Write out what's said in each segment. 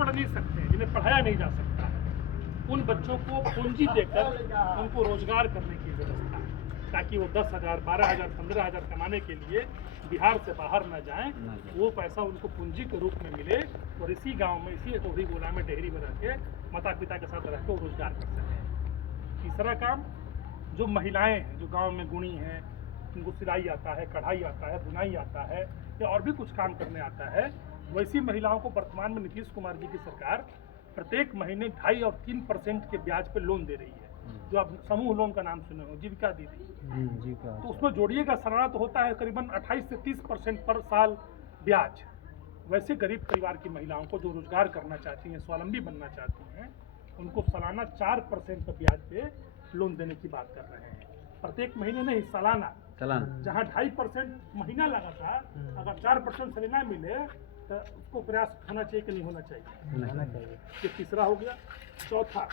पढ़ नहीं सकते, जिन्हें पढ़ाया नहीं जा सकता है, उन बच्चों को पूंजी देकर उनको रोजगार करने की व्यवस्था, ताकि वो 10,000, 12,000, 15,000 कमाने के लिए बिहार से बाहर न जाएं, वो पैसा उनको पूंजी के रूप में मिले और इसी गांव में, इसी टोहरी गोला में, डेहरी में रह के माता पिता के साथ रह के वो रोजगार कर सकें। तीसरा काम, जो महिलाएं हैं, जो गांव में गुणी हैं, उनको सिलाई आता है, कढ़ाई आता है, बुनाई आता है या और भी कुछ काम करने आता है, वैसी महिलाओं को वर्तमान में नीतीश कुमार जी की सरकार प्रत्येक महीने 2.5 और 3% के ब्याज पर लोन दे रही है, जो आप समूह लोन का नाम सुने हो, जीविका दीदी। तो उसमें जोड़िएगा, सालाना तो होता है करीबन 28 से 30% पर साल ब्याज। वैसे गरीब परिवार की महिलाओं को जो रोजगार करना चाहती हैं, स्वावलंबी बनना चाहती हैं, उनको सालाना 4% पर ब्याज पे लोन देने की बात कर रहे हैं। प्रत्येक महीने नहीं, सालाना। जहाँ 2.5% महीना लगा था, अगर 4% सालाना मिले तो उसको प्रयास होना चाहिए कि नहीं होना चाहिए? ये तीसरा हो गया। चौथा,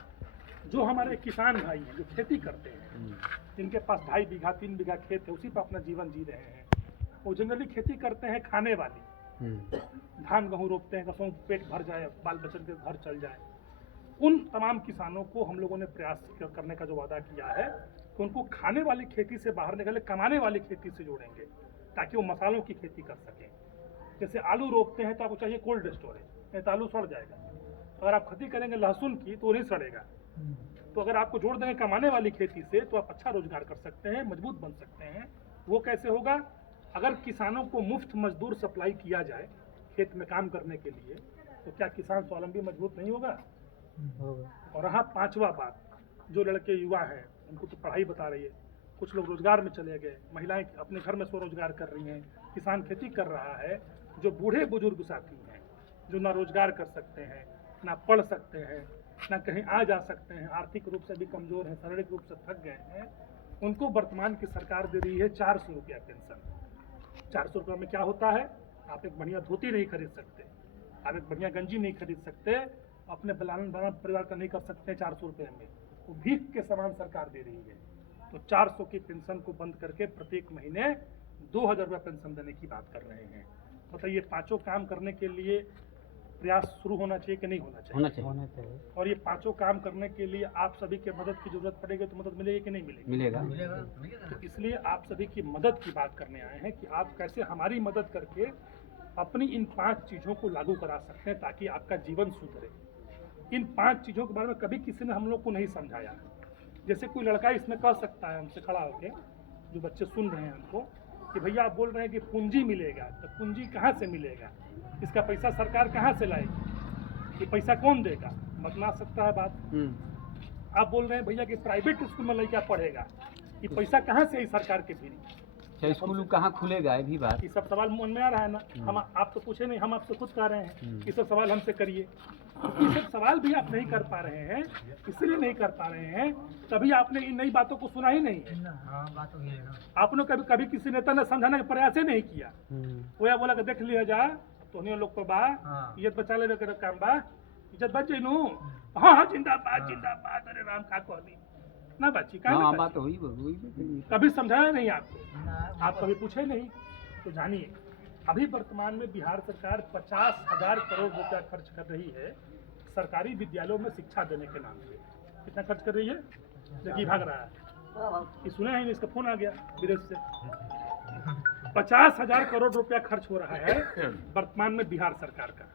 जो हमारे किसान भाई हैं, जो खेती करते हैं, जिनके पास 2.5 बीघा 3 बीघा खेत है, उसी पर अपना जीवन जी रहे हैं, वो जनरली खेती करते हैं खाने वाली, धान गेहूँ रोपते हैं, कसों पेट भर जाए, बाल बच्चन के घर चल जाए। उन तमाम किसानों को हम लोगों ने प्रयास करने का जो वादा किया है कि उनको खाने वाली खेती से बाहर निकाले, कमाने वाली खेती से जोड़ेंगे, ताकि वो मसालों की खेती कर सकें। जैसे आलू रोपते हैं तो आपको चाहिए कोल्ड स्टोरेज, नहीं तो आलू सड़ जाएगा। अगर आप खेती करेंगे लहसुन की तो वो नहीं सड़ेगा। तो अगर आपको जोड़ देंगे कमाने वाली खेती से, तो आप अच्छा रोजगार कर सकते हैं, मजबूत बन सकते हैं। वो कैसे होगा? अगर किसानों को मुफ्त मजदूर सप्लाई किया जाए खेत में काम करने के लिए, तो क्या किसान स्वावलंबी मजबूत नहीं होगा? और रहा पांचवा बात, जो लड़के युवा हैं उनको तो पढ़ाई बता रही है, कुछ लोग रोजगार में चले गए, महिलाएं अपने घर में स्वरोजगार कर रही हैं, किसान खेती कर रहा है। जो बूढ़े बुजुर्ग साथी हैं, जो ना रोजगार कर सकते हैं, ना पढ़ सकते हैं, ना कहीं आ जा सकते हैं, आर्थिक रूप से भी कमजोर हैं, शारीरिक रूप से थक गए हैं, उनको वर्तमान की सरकार दे रही है 400 रुपया पेंशन। 400 रुपये में क्या होता है? आप एक बढ़िया धोती नहीं खरीद सकते, आप एक बढ़िया गंजी नहीं खरीद सकते, अपने लालन पालन परिवार का नहीं कर सकते 400 रुपये में। वो भीख के समान सरकार दे रही है। तो 400 की पेंशन को बंद करके प्रत्येक महीने 2,000 रुपये पेंशन देने की बात कर रहे हैं। बताइए, पांचों काम करने के लिए प्रयास शुरू होना चाहिए कि नहीं होना चाहिए? होना चाहिए। और ये पांचों काम करने के लिए आप सभी के मदद की जरूरत पड़ेगी, तो मदद मिलेगी कि नहीं मिलेगी? मिलेगा। तो इसलिए आप सभी की मदद की बात करने आए हैं कि आप कैसे हमारी मदद करके अपनी इन 5 चीज़ों को लागू करा सकते हैं, ताकि आपका जीवन सुधरे। इन 5 चीज़ों के बारे में कभी किसी ने हम लोग को नहीं समझाया। जैसे कोई लड़का इसमें कह सकता है हमसे खड़ा होकर, जो बच्चे सुन रहे हैं हमको, कि भैया आप बोल रहे हैं कि पूंजी मिलेगा, तो पूंजी कहाँ से मिलेगा? इसका पैसा सरकार कहाँ से लाएगी? ये पैसा कौन देगा? बता सकता है बात? आप बोल रहे हैं भैया कि प्राइवेट स्कूल में लड़का पढ़ेगा, ये पैसा कहाँ से आई सरकार के फ्री? स्कूल कहाँ खुलेगा? ये भी बात, ये सब सवाल मन में आ रहा है ना। हम आप तो पूछे नहीं, हम आपसे खुद कह रहे हैं ये सब सवाल हमसे करिए। ये सब सवाल भी आप नहीं कर पा रहे हैं, इसलिए नहीं कर पा रहे हैं तभी आपने इन नई बातों को सुना ही नहीं है। आपने कभी किसी नेता ने समझाने का प्रयास ही नहीं किया। वो या बोला कि देख लिया जा, तो लोग को बा इज्जत बचा ले काम बा, इज्जत बच जाइनू। हाँ जिंदाबाद जिंदाबाद, अरे राम का कहनी ना बच्ची का बात हुई। कभी समझाया नहीं आपको, आप कभी पूछे नहीं। तो जानिए, अभी वर्तमान में बिहार सरकार 50,000 करोड़ रुपया खर्च कर रही है सरकारी विद्यालयों में शिक्षा देने के नाम पे। कितना खर्च कर रही है? देखिए भाग रहा है, ये सुना है, इसका फोन आ गया विदेश से। 50,000 करोड़ रुपया खर्च हो रहा है वर्तमान में बिहार सरकार का,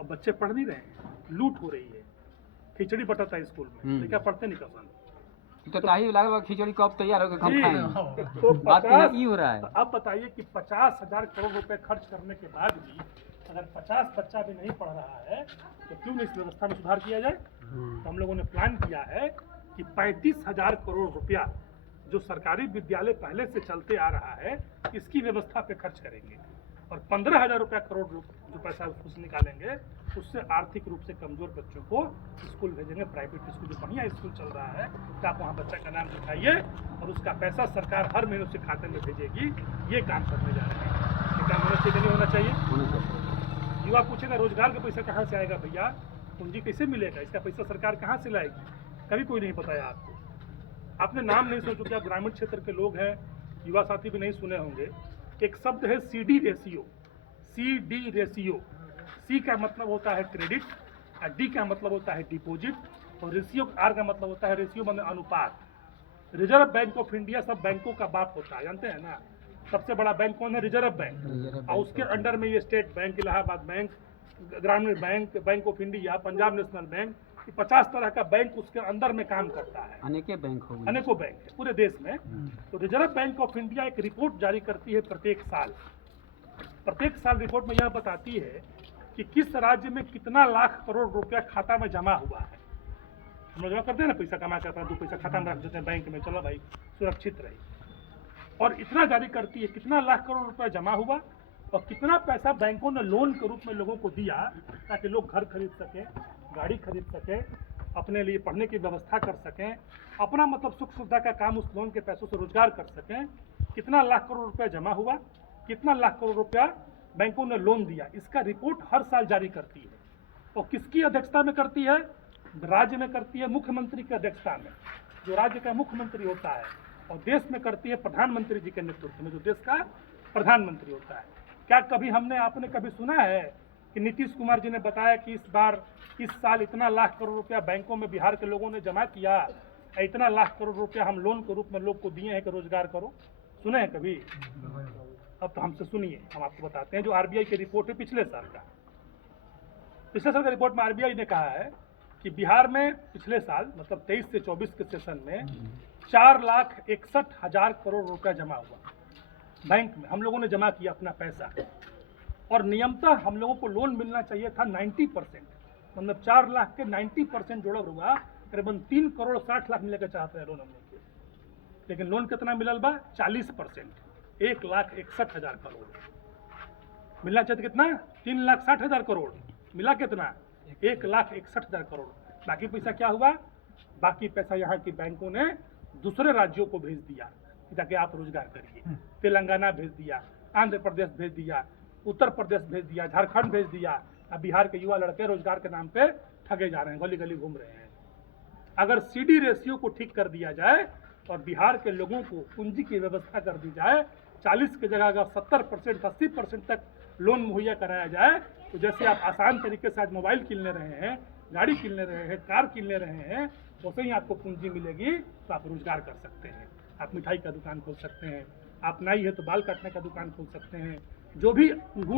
और बच्चे पढ़ नहीं रहे हैं, लूट हो रही है, खिचड़ी बटता है स्कूल में, लेकिन पढ़ते नहीं पसंद। तो ताही लगा खिचड़ी कब तैयार होकर हम खाएंगे? तो बात ही हो रहा है। तो अब बताइए कि 50,000 करोड़ रुपए खर्च करने के बाद भी अगर 50 बच्चा भी नहीं पढ़ रहा है, तो क्यों नहीं इस व्यवस्था में सुधार किया जाए? तो हम लोगों ने प्लान किया है कि 35,000 करोड़ रुपया जो सरकारी विद्यालय पहले से चलते आ रहा है, इसकी व्यवस्था पे खर्च करेंगे, और 15,000 रुपया करोड़ जो पैसा उससे निकालेंगे, उससे आर्थिक रूप से कमजोर बच्चों को स्कूल भेजेंगे। प्राइवेट स्कूल जो बढ़िया स्कूल चल रहा है, तो आप वहाँ बच्चा का नाम लिखाइए और उसका पैसा सरकार हर महीने उसके खाते में भेजेगी। ये काम करने जा रहे हैं। ये काम होना चाहिए नहीं होना चाहिए? युवा पूछेगा रोजगार का पैसा कहाँ से आएगा भैया, पूंजी कैसे मिलेगा, इसका पैसा सरकार कहाँ से लाएगी? कभी कोई नहीं बताया आपको। आपने नाम नहीं सोचो कि आप ग्रामीण क्षेत्र के लोग हैं, युवा साथी भी नहीं सुने होंगे। एक शब्द है CD रेशियो। CD रेशियो, सी का मतलब होता है क्रेडिट, डी का मतलब होता है डिपॉजिट, और रेशियो आर का मतलब होता है रेशियो मतलब अनुपात। रिजर्व बैंक ऑफ इंडिया सब बैंकों का बाप होता है, जानते हैं ना। सबसे बड़ा बैंक कौन है? Reserve bank. और उसके अंडर में ये स्टेट बैंक, इलाहाबाद बैंक, ग्रामीण bank, bank of India, Punjab national bank, 50 तरह का बैंक उसके अंदर में काम करता है। अनेकों बैंक हो गए। अनेकों बैंक है पूरे देश में। तो रिजर्व बैंक ऑफ इंडिया एक रिपोर्ट जारी करती है प्रत्येक साल। प्रत्येक साल रिपोर्ट में यह बताती है कि किस राज्य में कितना लाख करोड़ रुपया खाता में जमा हुआ है। हम लोग जमा करते हैं ना, पैसा कमा के अपना 2 पैसा खाता में रख देते हैं बैंक में, चलो भाई सुरक्षित रही। और इतना जारी करती है कितना लाख करोड़ रुपया जमा हुआ और कितना पैसा बैंकों ने लोन के रूप में लोगों को दिया ताकि लोग घर खरीद सकें, गाड़ी खरीद सकें, अपने लिए पढ़ने की व्यवस्था कर सकें, अपना मतलब सुख सुविधा का काम उस लोन के पैसों से रोजगार कर सकें। कितना लाख करोड़ रुपया जमा हुआ, कितना लाख करोड़ रुपया बैंकों ने लोन दिया, इसका रिपोर्ट हर साल जारी करती है। और किसकी अध्यक्षता में करती है? राज्य में करती है मुख्यमंत्री की अध्यक्षता में, जो राज्य का मुख्यमंत्री होता है, और देश में करती है प्रधानमंत्री जी के नेतृत्व में, जो देश का प्रधानमंत्री होता है। क्या कभी आपने कभी सुना है कि नीतीश कुमार जी ने बताया कि इस साल इतना लाख करोड़ रुपया बैंकों में बिहार के लोगों ने जमा किया, इतना लाख करोड़ रुपया हम लोन के रूप में लोग को दिए हैं कि रोजगार करो? सुने हैं कभी? अब तो हमसे सुनिए, हम आपको बताते हैं। जो आरबीआई की रिपोर्ट है पिछले साल का रिपोर्ट में आरबीआई ने कहा है कि बिहार में पिछले साल मतलब 23 से 24 के सेशन में 4,61,000 करोड़ रुपया जमा हुआ बैंक में। हम लोगों ने जमा किया अपना पैसा, और नियमतः हम लोगों को लोन मिलना चाहिए था 90%, मतलब 4 लाख के 90% जोड़ा हुआ करीबन 3 करोड़ 60 लाख मिले के चाहते हैं लोन हम लोग के। लेकिन लोन कितना मिलल बा? 40%, 1,61,000 करोड़ मिलना चाहिए। कितना? 3,60,000 करोड़ मिला। कितना? 1,61,000 करोड़। बाकी पैसा क्या हुआ? बाकी पैसा यहाँ की बैंकों ने दूसरे राज्यों को भेज दिया ताकि आप रोजगार करिए। तेलंगाना भेज दिया, आंध्र प्रदेश भेज दिया, उत्तर प्रदेश भेज दिया, झारखंड भेज दिया। अब बिहार के युवा लड़के रोजगार के नाम पे ठगे जा रहे हैं, गली गली घूम रहे हैं। अगर सीडी रेशियो को ठीक कर दिया जाए और बिहार के लोगों को पूंजी की व्यवस्था कर दी जाए, 40 की जगह अगर 70%, 80% तक लोन मुहैया कराया जाए, तो जैसे आप आसान तरीके से आज मोबाइल किनले रहे हैं, गाड़ी किनले रहे हैं, कार किनले रहे हैं, वैसे ही आपको पूंजी मिलेगी तो आप रोजगार कर सकते हैं। आप मिठाई का दुकान खोल सकते हैं, आप नाई है तो बाल काटने का दुकान खोल सकते हैं। जो भी गुण